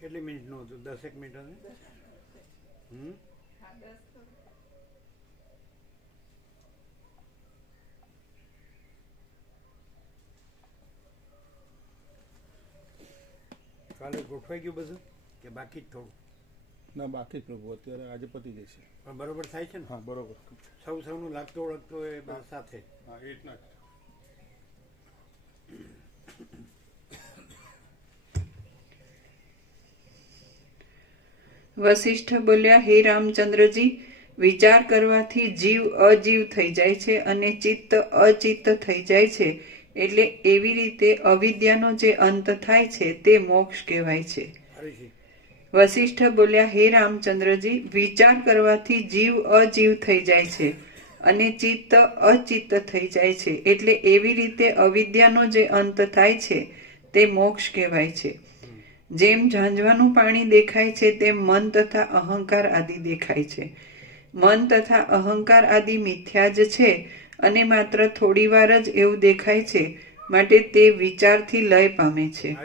મિનિટનું હતું? દસેક મિનિટ હતું હમ? કાલે ગોઠવાઈ ગયું બધું? કે બાકી જ થોડું? ના બાકી જ પ્રભુ. અત્યારે આજે પતી જશે પણ બરોબર થાય છે ને? હા બરોબર. સૌ સૌનું લાગતો ઓળખતો એ સાથે. હા એ રીતના જ. વશિષ્ઠ બોલ્યા હે રામચંદ્રજી વિચાર કરવાથી જીવ અજીવ થઈ જાય છે અને ચિત્ત અચિત્ત થઈ જાય છે. એટલે એવી રીતે અવિદ્યાનો જે અંત થાય છે તે મોક્ષ કહેવાય છે. વસિષ્ઠ બોલ્યા હે રામચંદ્રજી વિચાર કરવાથી જીવ અજીવ થઈ જાય છે અને ચિત્ત અચિત્ત થઈ જાય છે. એટલે એવી રીતે અવિદ્યાનો જે અંત થાય છે તે મોક્ષ કહેવાય છે. જેમ ઝાંઝવાનું પાણી દેખાય છે તેમ મન તથા અહંકાર આદિ દેખાય છે. મન તથા અહંકાર આદિ મિથ્યા જ છે અને માત્ર થોડી વાર જ એવું દેખાય છે માટે તે વિચારથી લય પામે છે.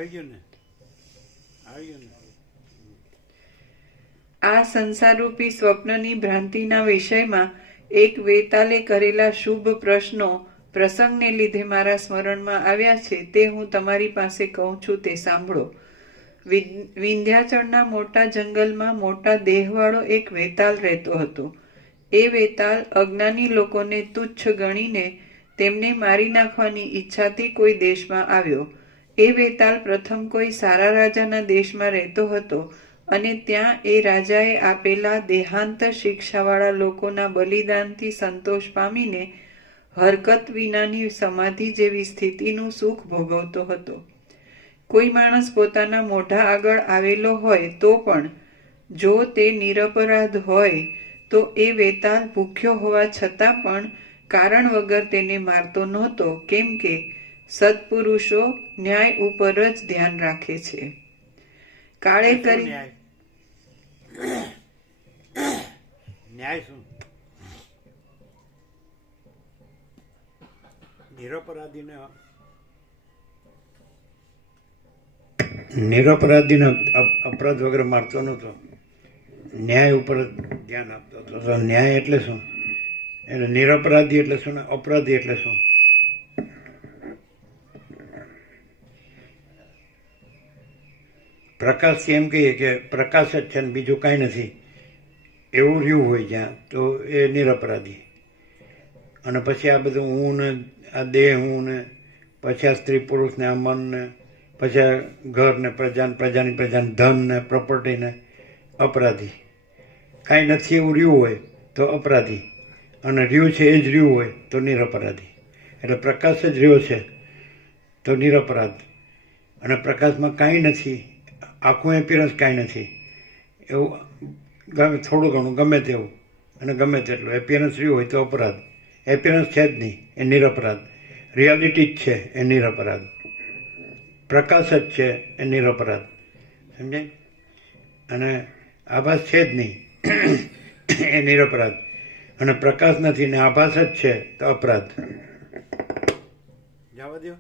આ સંસારરૂપી સ્વપ્નની ભ્રાંતિના વિષયમાં એક વેતાલે કરેલા શુભ પ્રશ્નો પ્રસંગને લીધે મારા સ્મરણમાં આવ્યા છે તે હું તમારી પાસે કહું છું તે સાંભળો. વિંધ્યાચળના મોટા જંગલમાં મોટા દેહવાળો એક વેતાલ રહેતો હતો. એ વેતાલ અજ્ઞાની લોકોને તુચ્છ ગણીને તેમને મારી નાખવાની ઈચ્છાથી કોઈ દેશમાં આવ્યો. એ વેતાલ પ્રથમ કોઈ સારા રાજાના દેશમાં રહેતો હતો અને ત્યાં એ રાજાએ આપેલા દેહાંત શિક્ષાવાળા લોકોના બલિદાનથી સંતોષ પામીને હરકત વિનાની સમાધિ જેવી સ્થિતિનું સુખ ભોગવતો હતો. કોઈ માણસ પોતાના મોઢા આગળ આવેલો હોય તો પણ જો તે નિરપરાધ હોય તો એ વેતાલ ભૂખ્યો હોવા છતાં પણ કારણ વગર તેને મારતો નહોતો કેમ કે સત્પુરુષો ન્યાય ઉપર જ ધ્યાન રાખે છે. કાળે કરી ન્યાય શું? નિરપરાધીને નિરપરાધીને અપરાધ વગર મારતો નહોતો. ન્યાય ઉપર ધ્યાન આપતો હતો. તો ન્યાય એટલે શું? એટલે નિરપરાધી એટલે શું ને અપરાધી એટલે શું? પ્રકાશથી એમ કહીએ કે પ્રકાશ જ છે ને બીજું કાંઈ નથી. એવું રહ્યું હોય જ્યાં, તો એ નિરપરાધી. અને પછી આ બધું હું ને, આ દેહ હું ને, પછી આ સ્ત્રી પુરુષને આ મન ને પછી આ પ્રજાને, પ્રજાની પ્રજાને, ધનને પ્રોપર્ટીને અપરાધી. કાંઈ નથી એવું રહ્યું હોય તો અપરાધી. અને રહ્યું છે એ જ રહ્યું હોય તો નિરપરાધી. એટલે પ્રકાશ જ રહ્યો છે તો નિરપરાધ. અને પ્રકાશમાં કાંઈ નથી, આખું એપિયરન્સ કાંઈ નથી. એવું ગમે, થોડું ઘણું ગમે તેવું. અને ગમે તેટલું. એપિયરન્સ રહ્યું હોય તો અપરાધ. એપિયરન્સ છે જ નહીં, એ નિરપરાધ. રિયાલિટી જ છે, એ નિરપરાધ. પ્રકાશ જ છે એ નિરપરાધ. સમજાય? અને આભાસ છે જ નહીં. એ નિરપરાધ. અને પ્રકાશ નથી ને આભાસ જ છે તો અપરાધ. જવા દો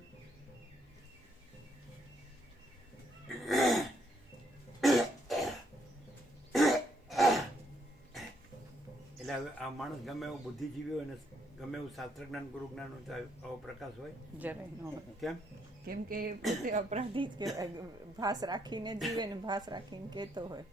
એટલે હવે આ માણસ ગમે એવો બુદ્ધિજીવી હોય ને ગમે એવું શાસ્ત્ર જ્ઞાન ગુરુ જ્ઞાન આવો પ્રકાશ હોય. જરાય ન કેમ? કેમ કે પોતે અપરાધી ભાસ રાખીને જીવે ને ભાસ રાખીને કહેતો હોય.